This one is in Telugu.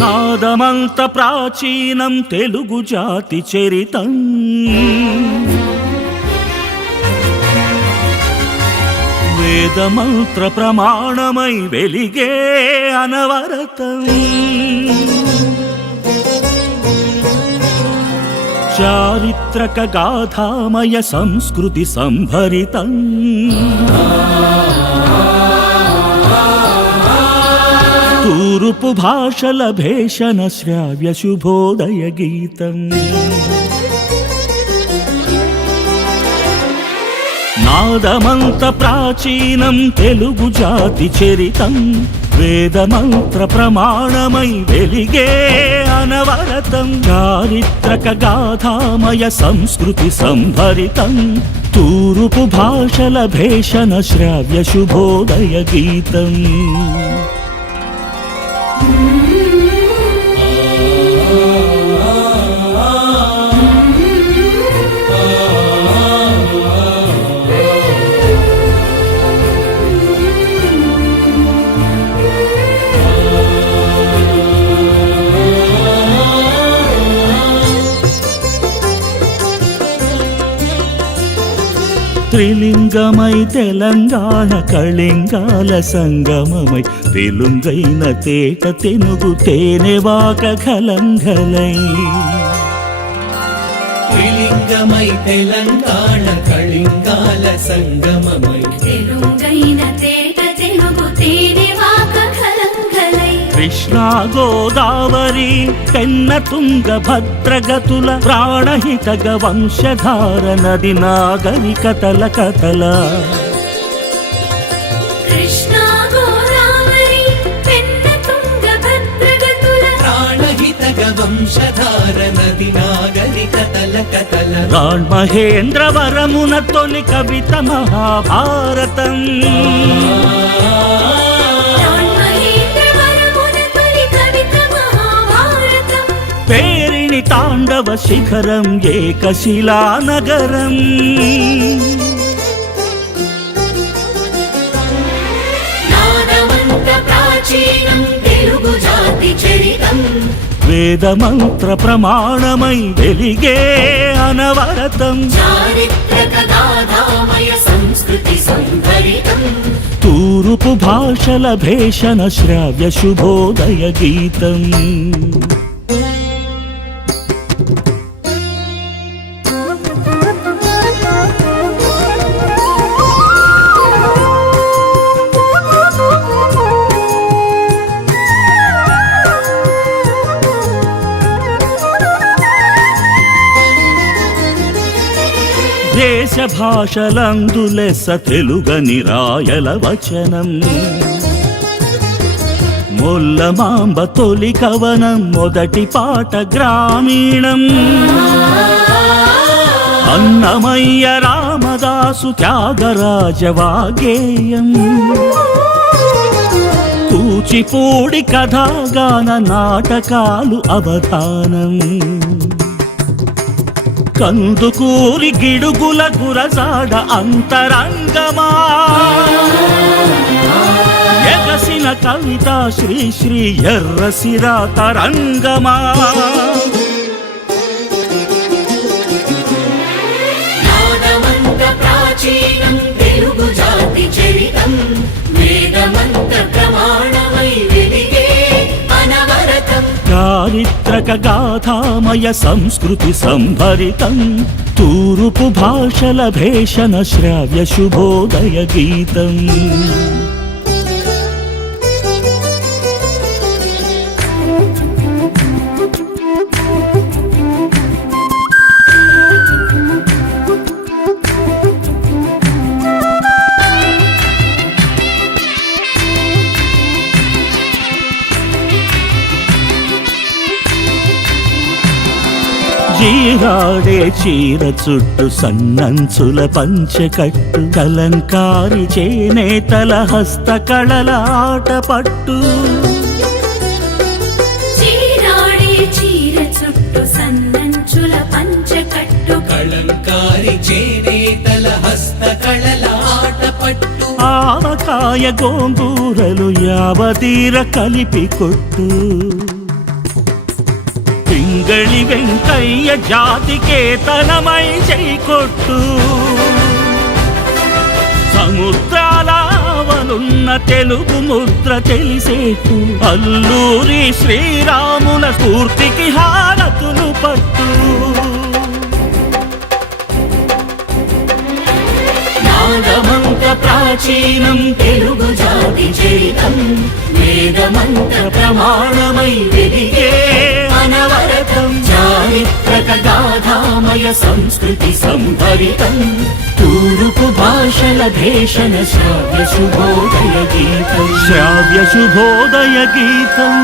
నాదమంత ప్రాచీనం తెలుగు జాతి చరితం వేదమంత్ర ప్రమాణమై వెలిగే అనవరతం చారిత్రక గాథామయ సంస్కృతి సంభరితం తూర్పు భాషల భేషణ శ్రావ్య శుభోదయ గీతం నాదమంత ప్రాచీనం తెలుగు జాతి చరితం వేదమంత్ర ప్రమాణమై వెలిగే అనవరతం చారిత్రక గాథామయ సంస్కృతి సంభరితం తూర్పు భాషల భేషణ శ్రావ్య శుభోదయ గీతం త్రిలింగమై తెలంగాణ కళింగాల సంగమమై తెలుంగైన తేట తెనుగు తేనెవాక కలంగలై త్రిలింగమై తెలంగాణ కళింగాల సంగమమై తెలుంగైన తేట తెనుగు తేనెవాక కలంగలై కృష్ణా గోదావరి పెన్న తుంగ భద్రగతుల ప్రాణహితగ వంశధార నది నాగరికతల కథల కృష్ణా గోదావరి పెన్న తుంగ భద్రగతుల ప్రాణహితగ వంశధార నది నాగరికతల కథల మహేంద్రవరమున తొలి కవిత మహాభారతం పేరిణి తాండవ శిఖరం ఏకశిలా నగరం నాదమంత ప్రాచీనం తెలుగు జాతి చరితం వేదమంత్ర ప్రమాణమై వెలిగే అనవరతం చారిత్రక గాథామయ సంస్కృతి సంభరితం తూర్పు భాషల భేషణ శ్రావ్య శుభోదయ గీతం దేశ భాషలందులెస్స తెలుగని రాయల వచనం మొల్లమాంబ తొలి కవనం మొదటి పాట గ్రామీణం అన్నమయ్య రామదాసు త్యాగరాజ వాగేయం కూచిపూడి కథాగాన నాటకాలు అవధానం కందుకూరి గిడుగుల గురజాడ అంతరంగమా ఎగసిన కవిత శ్రీ శ్రీ ఎర్రసిరా తరంగమా నాదమంత ప్రాచీనం తెలుగు జాతి చరితం వేదమంత్ర ప్రమాణమై వెలిగే అనవరతం చారిత్రక గాథామయ సంస్కృతి సంభరితం తూర్పు భాషల భేషణ శ్రావ్య శుభోదయ గీతం చీరాడే చీర చుట్టు సన్నంచుల పంచకట్టు కలంకారి చేనేతల హస్తకళల ఆటపట్టు చీరాడే చీర చుట్టు సన్నంచుల పంచకట్టు కళంకారి చేనేతల హస్తకళల ఆటపట్టు ఆవకాయ గోంగూరలు యావతీర కలిపి కొట్టు పింగళి వెంకయ్య జాతికేతనమై కొట్టు సముద్రాలవనున్న తెలుగు ముద్ర తెలిసేటు అల్లూరి శ్రీరాముల స్ఫూర్తికి హారతులు పట్టు నాదమంత ప్రాచీనం తెలుగు జాతి చరితం వేదమంత ప్రమాణమై వెలిగే అనవరతం చారిత్రక గాథామయ సంస్కృతి సంభరితం తూర్పు భాషల భేషణ శ్రావ్య శుభోదయ గీతం శ్రావ్య శుభోదయ గీతం